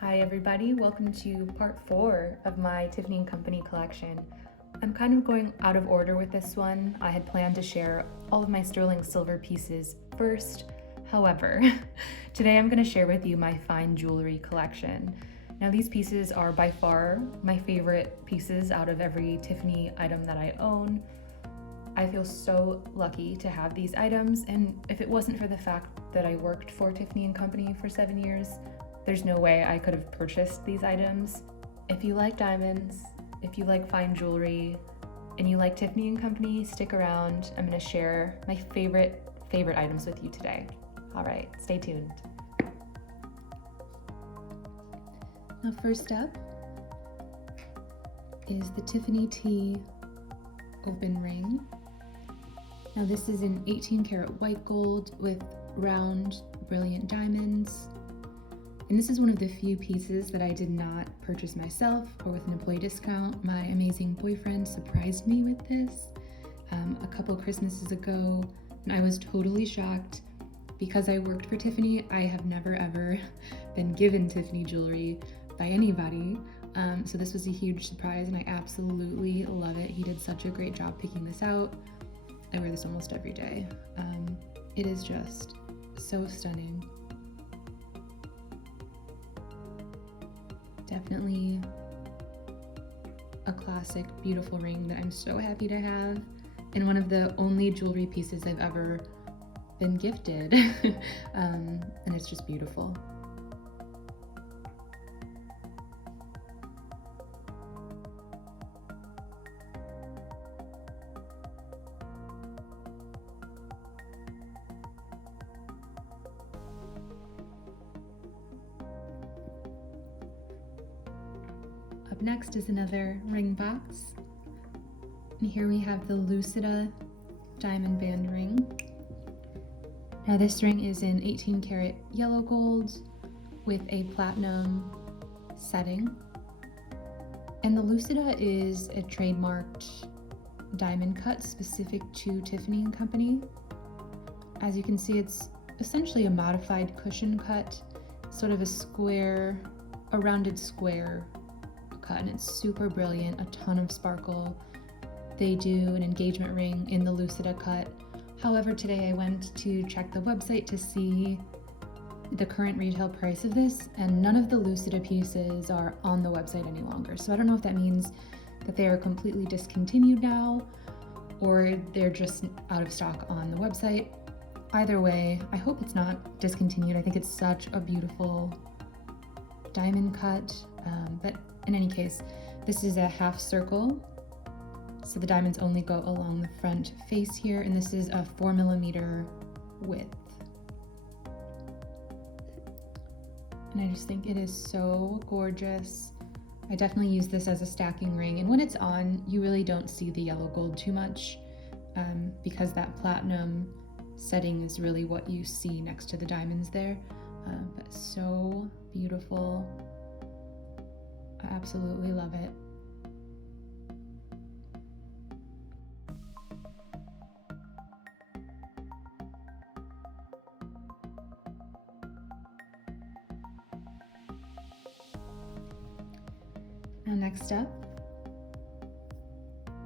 Hi everybody, welcome to part 4 of my Tiffany Company collection. I'm kind of going out of order with this one. I had planned to share all of my sterling silver pieces first. However, today I'm going to share with you my fine jewelry collection. Now these pieces are by far my favorite pieces out of every Tiffany item that I own. I feel so lucky to have these items, and if it wasn't for the fact that I worked for Tiffany Company for 7 years, there's no way I could have purchased these items. If you like diamonds, if you like fine jewelry, and you like Tiffany & Company, stick around. I'm gonna share my favorite items with you today. All right, stay tuned. Now first up is the Tiffany Tea open ring. Now this is in 18 karat white gold with round, brilliant diamonds. And this is one of the few pieces that I did not purchase myself or with an employee discount. My amazing boyfriend surprised me with this a couple Christmases ago, and I was totally shocked. Because I worked for Tiffany, I have never ever been given Tiffany jewelry by anybody. So this was a huge surprise, and I absolutely love it. He did such a great job picking this out. I wear this almost every day. It is just so stunning. Definitely a classic, beautiful ring that I'm so happy to have, and one of the only jewelry pieces I've ever been gifted. And it's just beautiful. Up next is another ring box. And here we have the Lucetta diamond band ring. Now this ring is in 18 karat yellow gold with a platinum setting. And the Lucetta is a trademarked diamond cut specific to Tiffany & Company. As you can see, it's essentially a modified cushion cut, sort of a rounded square cut, and it's super brilliant, a ton of sparkle. They do an engagement ring in the Lucetta cut. However, today I went to check the website to see the current retail price of this, and none of the Lucetta pieces are on the website any longer. So I don't know if that means that they are completely discontinued now, or they're just out of stock on the website. Either way, I hope it's not discontinued. I think it's such a beautiful diamond cut, but in any case, this is a half circle, so the diamonds only go along the front face here, and this is a 4mm width. And I just think it is so gorgeous. I definitely use this as a stacking ring, and when it's on, you really don't see the yellow gold too much, because that platinum setting is really what you see next to the diamonds there. But so beautiful. I absolutely love it. Now next up,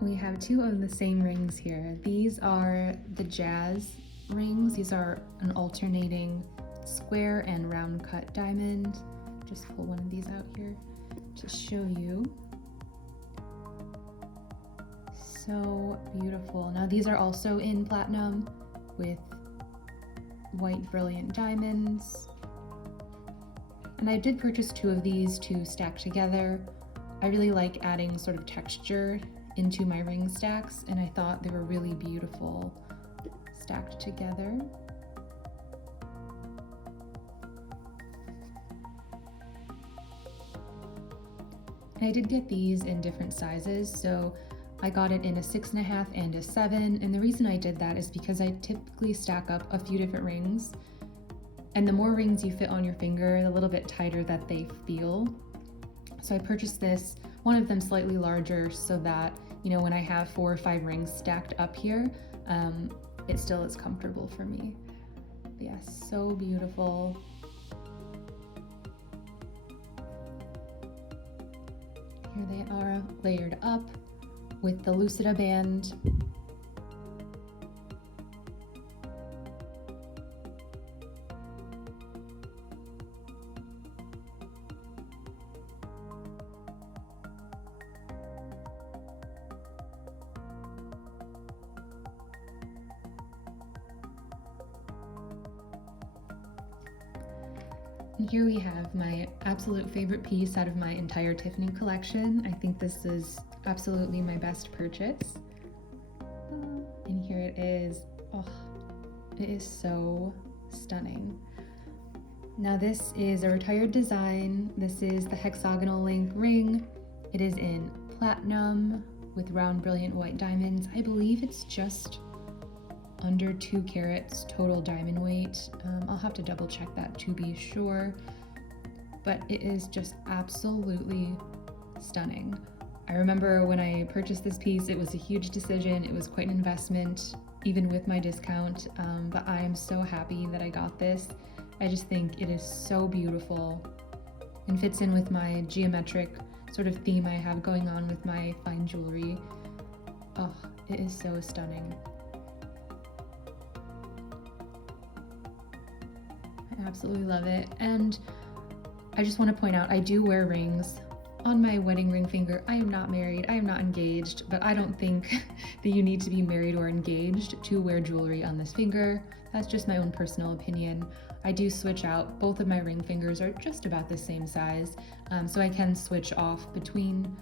we have two of the same rings here. These are the jazz rings. These are an alternating square and round cut diamond. Just pull one of these out here to show you. So beautiful. Now these are also in platinum with white brilliant diamonds. And I did purchase two of these to stack together. I really like adding sort of texture into my ring stacks, and I thought they were really beautiful stacked together. And I did get these in different sizes, so I got it in a 6.5 and a 7, and the reason I did that is because I typically stack up a few different rings, and the more rings you fit on your finger, the little bit tighter that they feel. So I purchased this, one of them slightly larger, so that, you know, when I have 4 or 5 rings stacked up here, it still is comfortable for me. But yeah, so beautiful. Here they are layered up with the Lucetta band. And here we have my absolute favorite piece out of my entire Tiffany collection. I think this is absolutely my best purchase. And here it is. Oh, it is so stunning. Now this is a retired design. This is the hexagonal length ring. It is in platinum with round brilliant white diamonds. I believe it's just under 2 carats total diamond weight. I'll have to double check that to be sure, but it is just absolutely stunning. I remember when I purchased this piece, it was a huge decision. It was quite an investment, even with my discount, but I am so happy that I got this. I just think it is so beautiful and fits in with my geometric sort of theme I have going on with my fine jewelry. Oh, it is so stunning. I absolutely love it. And I just want to point out, I do wear rings on my wedding ring finger. I am not married, I am not engaged, but I don't think that you need to be married or engaged to wear jewelry on this finger. That's just my own personal opinion. I do switch out. Both of my ring fingers are just about the same size, so I can switch off between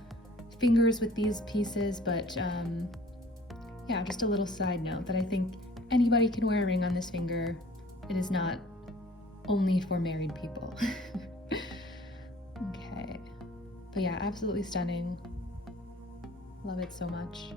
fingers with these pieces, but yeah, just a little side note that I think anybody can wear a ring on this finger. It is not only for married people. Okay, but yeah, absolutely stunning. Love it so much.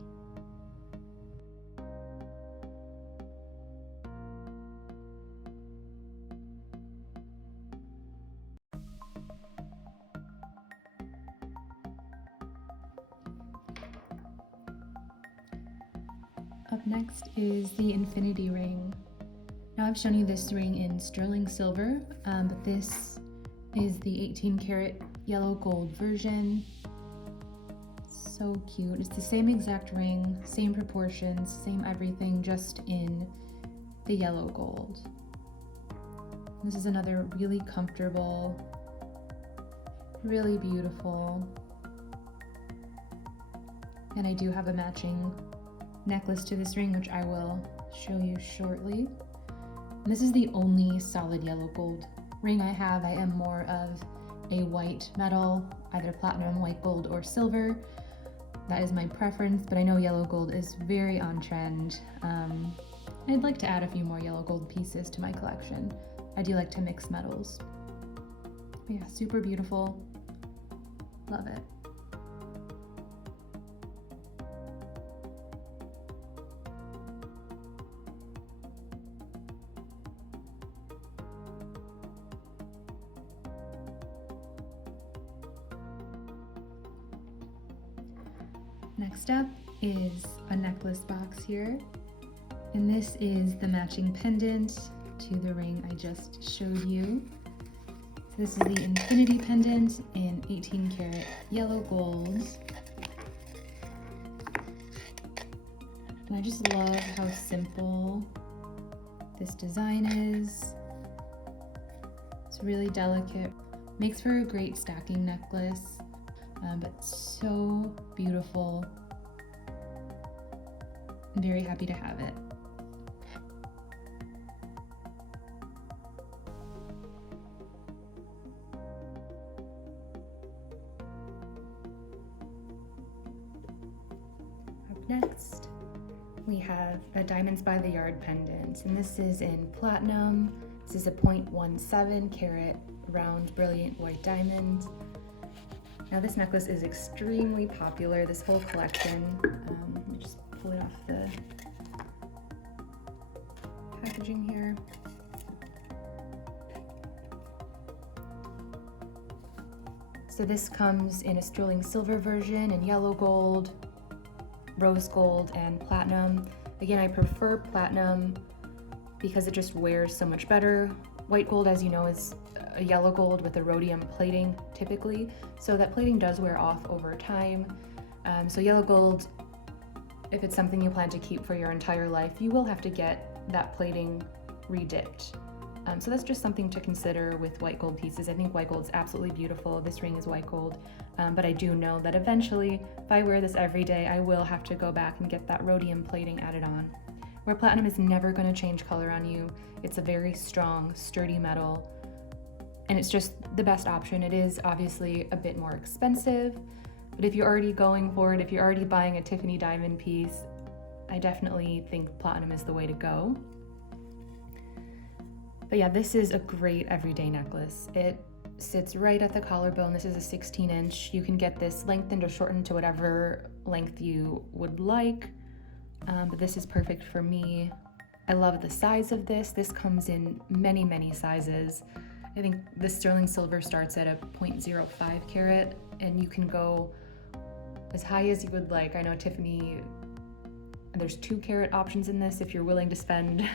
Up next is the infinity ring. Now I've shown you this ring in sterling silver, but this is the 18 karat yellow gold version. So cute. It's the same exact ring, same proportions, same everything, just in the yellow gold. This is another really comfortable, really beautiful. And I do have a matching necklace to this ring, which I will show you shortly. And this is the only solid yellow gold ring I have. I am more of a white metal, either platinum, white gold, or silver. That is my preference, but I know yellow gold is very on trend. I'd like to add a few more yellow gold pieces to my collection. I do like to mix metals. But yeah, super beautiful. Love it. Next up is a necklace box here, and this is the matching pendant to the ring I just showed you. So this is the infinity pendant in 18 karat yellow gold. And I just love how simple this design is. It's really delicate, makes for a great stacking necklace. But so beautiful. I'm very happy to have it. Up next, we have a Diamonds by the Yard pendant, and this is in platinum. This is a 0.17 karat round brilliant white diamond. Now this necklace is extremely popular, this whole collection. Let me just pull it off the packaging here. So this comes in a sterling silver version and yellow gold, rose gold, and platinum. Again, I prefer platinum because it just wears so much better. White gold, as you know, is a yellow gold with a rhodium plating typically, so that plating does wear off over time. So yellow gold, if it's something you plan to keep for your entire life, you will have to get that plating redipped. So that's just something to consider with white gold pieces. I think white gold is absolutely beautiful. This ring is white gold, but I do know that eventually, if I wear this every day, I will have to go back and get that rhodium plating added on. Where platinum is never going to change color on you. It's a very strong, sturdy metal, and it's just the best option. It is obviously a bit more expensive, but if you're already going for it, if you're already buying a Tiffany diamond piece, I definitely think platinum is the way to go. But yeah, this is a great everyday necklace. It sits right at the collarbone. This is a 16-inch. You can get this lengthened or shortened to whatever length you would like, but this is perfect for me. I love the size of this. This comes in many, many sizes. I think the sterling silver starts at a 0.05 carat, and you can go as high as you would like. I know Tiffany, there's 2 carat options in this if you're willing to spend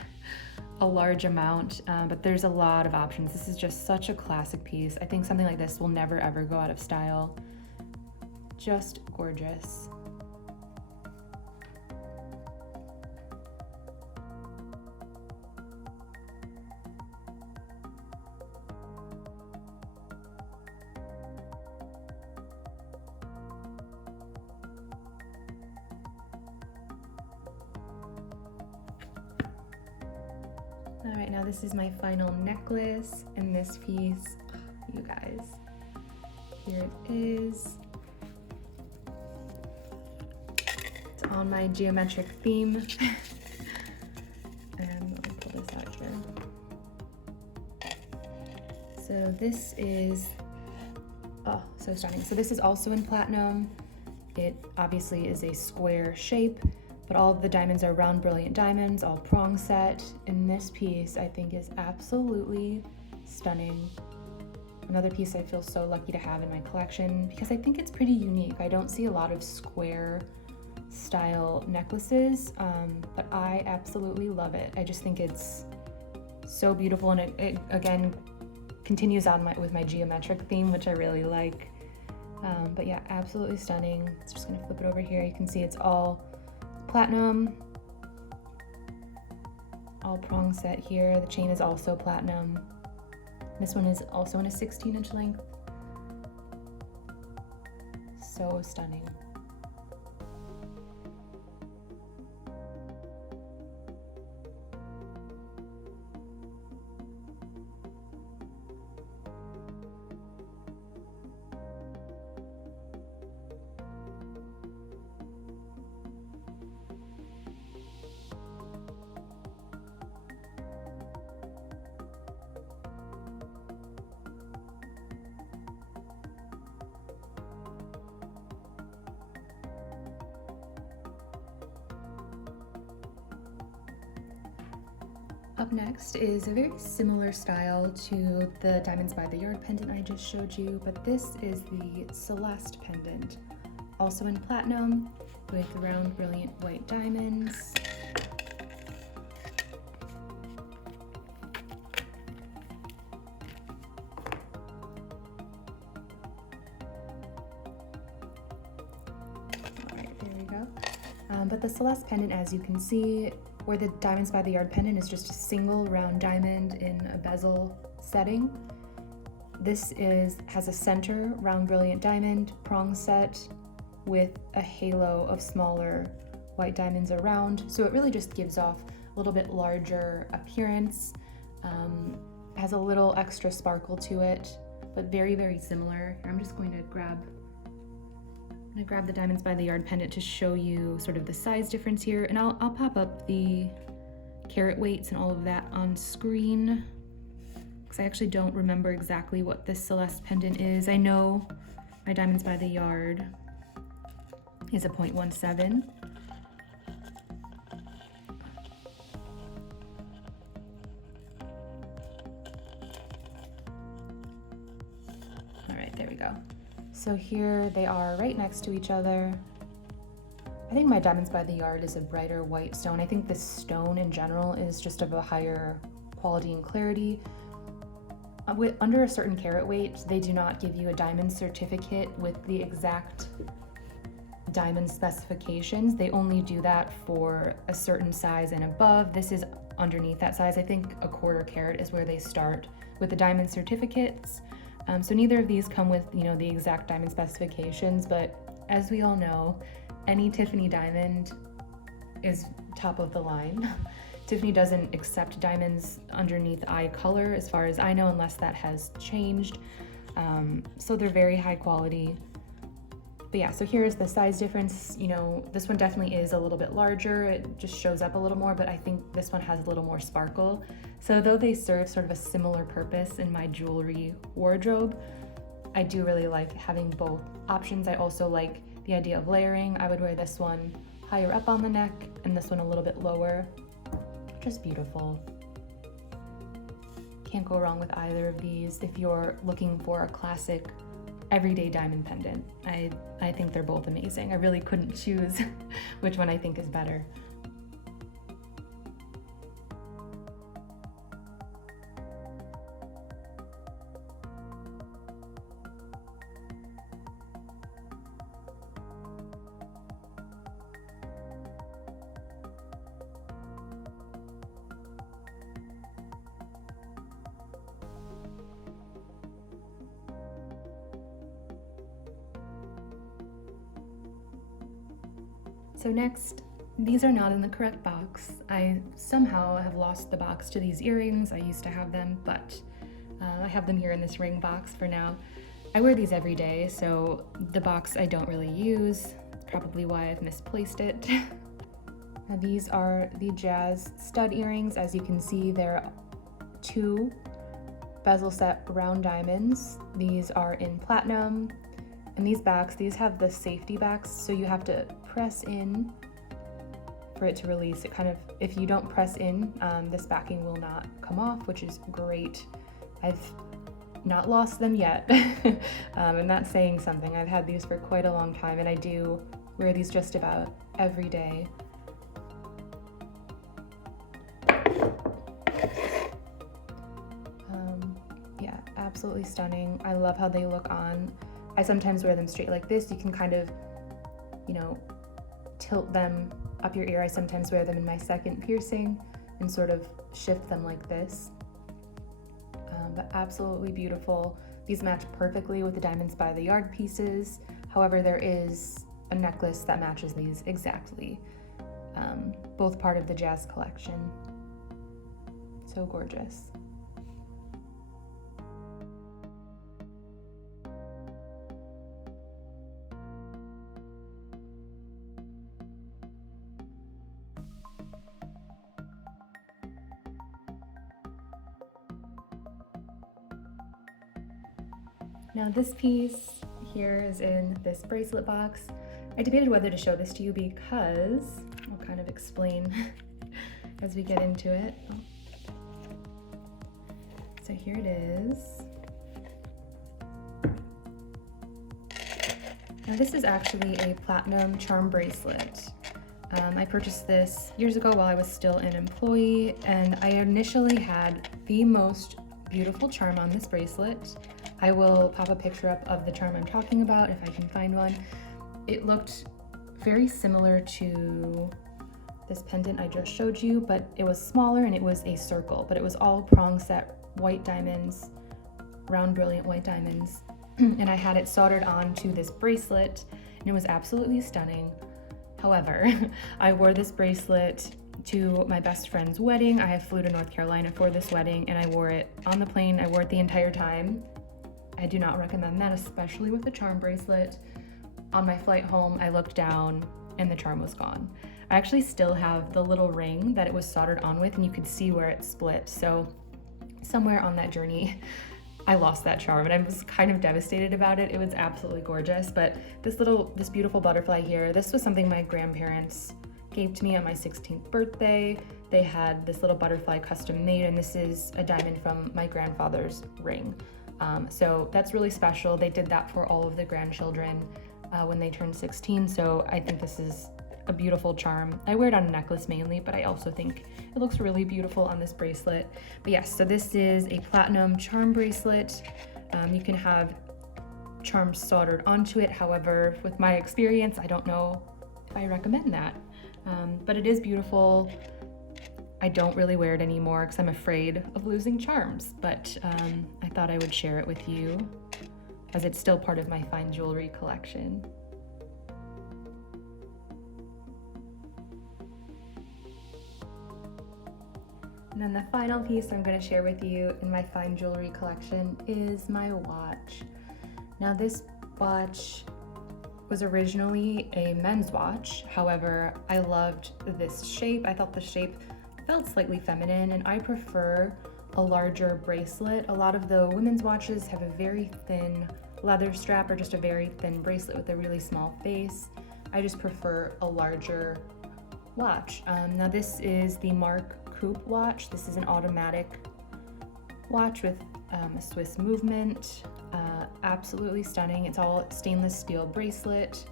a large amount, but there's a lot of options. This is just such a classic piece. I think something like this will never ever go out of style. Just gorgeous. All right, now this is my final necklace, and this piece, you guys, here it is. It's on my geometric theme. And let me pull this out here. So this is, oh, so stunning. So this is also in platinum. It obviously is a square shape, but all of the diamonds are round brilliant diamonds, all prong set. And this piece I think is absolutely stunning. Another piece I feel so lucky to have in my collection because I think it's pretty unique. I don't see a lot of square style necklaces, but I absolutely love it. I just think it's so beautiful, and it again continues on with my geometric theme, which I really like. But yeah, absolutely stunning. It's just gonna flip it over here. You can see it's all platinum, all prong set here. The chain is also platinum. This one is also in a 16-inch length. So stunning. Up next is a very similar style to the Diamonds by the Yard pendant I just showed you, but this is the Celeste Pendant, also in platinum with round brilliant white diamonds. All right, there we go. But the Celeste Pendant, as you can see, where the Diamonds by the Yard pendant is just a single round diamond in a bezel setting. This has a center round brilliant diamond prong set with a halo of smaller white diamonds around. So it really just gives off a little bit larger appearance, has a little extra sparkle to it, but very, very similar. I'm just going to grab the Diamonds by the Yard pendant to show you sort of the size difference here, and I'll pop up the carat weights and all of that on screen because I actually don't remember exactly what this Celeste pendant is. I know my Diamonds by the Yard is a 0.17. All right, there we go. So here they are right next to each other. I think my Diamonds by the Yard is a brighter white stone. I think this stone in general is just of a higher quality and clarity. under a certain carat weight, they do not give you a diamond certificate with the exact diamond specifications. They only do that for a certain size and above. This is underneath that size. I think a 1/4 carat is where they start with the diamond certificates. So neither of these come with, the exact diamond specifications, but as we all know, any Tiffany diamond is top of the line. Tiffany doesn't accept diamonds underneath eye color, as far as I know, unless that has changed. So they're very high quality. But yeah, so here's the size difference. This one definitely is a little bit larger. It just shows up a little more, but I think this one has a little more sparkle. So though they serve sort of a similar purpose in my jewelry wardrobe, I do really like having both options. I also like the idea of layering. I would wear this one higher up on the neck and this one a little bit lower. Just beautiful. Can't go wrong with either of these if you're looking for a classic everyday diamond pendant. I think they're both amazing. I really couldn't choose which one I think is better. So next, these are not in the correct box. I somehow have lost the box to these earrings. I used to have them, but I have them here in this ring box for now. I wear these every day, so the box I don't really use. That's probably why I've misplaced it. Now these are the Jazz stud earrings. As you can see, they're 2 bezel set round diamonds. These are in platinum. And these have the safety backs, so you have to press in for it to release. If you don't press in, this backing will not come off, which is great. I've not lost them yet, and that's saying something. I've had these for quite a long time, and I do wear these just about every day. Yeah, absolutely stunning. I love how they look on. I sometimes wear them straight like this. You can kind of, tilt them up your ear. I sometimes wear them in my second piercing and sort of shift them like this. But absolutely beautiful. These match perfectly with the Diamonds by the Yard pieces. However, there is a necklace that matches these exactly. Both part of the Jazz collection. So gorgeous. Now this piece here is in this bracelet box. I debated whether to show this to you because I'll kind of explain as we get into it. So here it is. Now this is actually a platinum charm bracelet. I purchased this years ago while I was still an employee, and I initially had the most beautiful charm on this bracelet. I will pop a picture up of the charm I'm talking about if I can find one. It looked very similar to this pendant I just showed you, but it was smaller and it was a circle, but it was all prong set white diamonds, round brilliant white diamonds. And I had it soldered onto this bracelet and it was absolutely stunning. However, I wore this bracelet to my best friend's wedding. I flew to North Carolina for this wedding and I wore it on the plane. I wore it the entire time. I do not recommend that, especially with the charm bracelet. On my flight home, I looked down and the charm was gone. I actually still have the little ring that it was soldered on with and you could see where it split. So somewhere on that journey, I lost that charm and I was kind of devastated about it. It was absolutely gorgeous, but this beautiful butterfly here, this was something my grandparents gave to me on my 16th birthday. They had this little butterfly custom made, and this is a diamond from my grandfather's ring. So that's really special. They did that for all of the grandchildren when they turned 16. So I think this is a beautiful charm. I wear it on a necklace mainly, but I also think it looks really beautiful on this bracelet. But yes, so this is a platinum charm bracelet. You can have charms soldered onto it. However, with my experience, I don't know if I recommend that. But it is beautiful. I don't really wear it anymore because I'm afraid of losing charms, but I thought I would share it with you as it's still part of my fine jewelry collection. And then the final piece I'm going to share with you in my fine jewelry collection is my watch. Now this watch was originally a men's watch. However, I loved this shape. I thought the shape felt slightly feminine, and I prefer a larger bracelet. A lot of the women's watches have a very thin leather strap or just a very thin bracelet with a really small face. I just prefer a larger watch. Now this is the Mark Coupe watch. This is an automatic watch with a Swiss movement. Absolutely stunning. It's all stainless steel bracelet.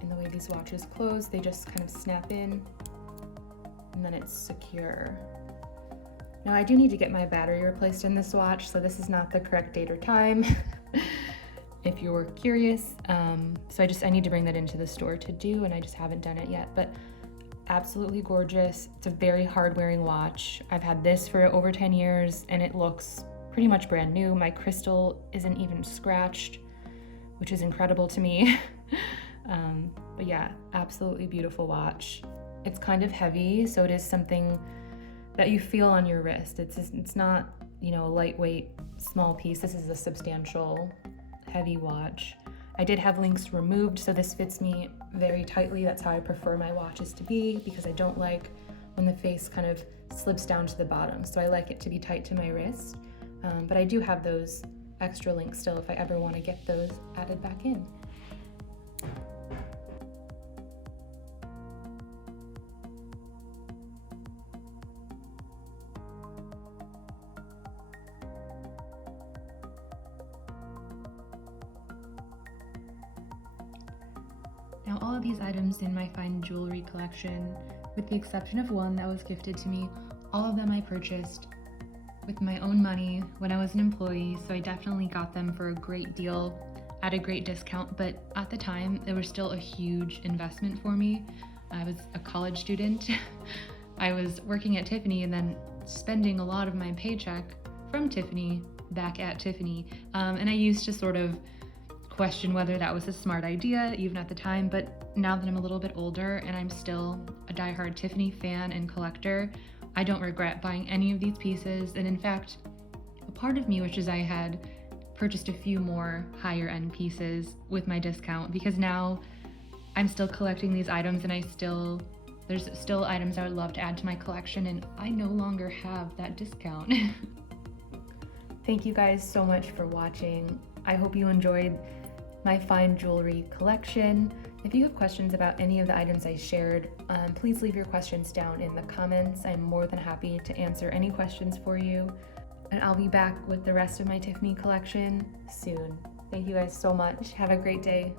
And the way these watches close, they just kind of snap in, and then it's secure. Now I do need to get my battery replaced in this watch, so this is not the correct date or time if you're curious. So I need to bring that into the store to do, and I just haven't done it yet. But absolutely gorgeous. It's a very hard wearing watch. I've had this for over 10 years and it looks pretty much brand new. My crystal isn't even scratched, which is incredible to me. But yeah, absolutely beautiful watch. It's kind of heavy, so it is something that you feel on your wrist. It's not, a lightweight, small piece. This is a substantial, heavy watch. I did have links removed, so this fits me very tightly. That's how I prefer my watches to be, because I don't like when the face kind of slips down to the bottom. So I like it to be tight to my wrist. But I do have those extra links still if I ever want to get those added back in. Now all of these items in my fine jewelry collection, with the exception of one that was gifted to me, all of them I purchased with my own money when I was an employee, so I definitely got them for a great deal at a great discount, but at the time they were still a huge investment for me. I was a college student. I was working at Tiffany and then spending a lot of my paycheck from Tiffany back at Tiffany, and I used to sort of question whether that was a smart idea even at the time, but now that I'm a little bit older and I'm still a diehard Tiffany fan and collector, I don't regret buying any of these pieces. And in fact, a part of me wishes I had purchased a few more higher end pieces with my discount, because now I'm still collecting these items and there's still items I would love to add to my collection, and I no longer have that discount. Thank you guys so much for watching. I hope you enjoyed my fine jewelry collection. If you have questions about any of the items I shared, please leave your questions down in the comments. I'm more than happy to answer any questions for you. And I'll be back with the rest of my Tiffany collection soon. Thank you guys so much. Have a great day.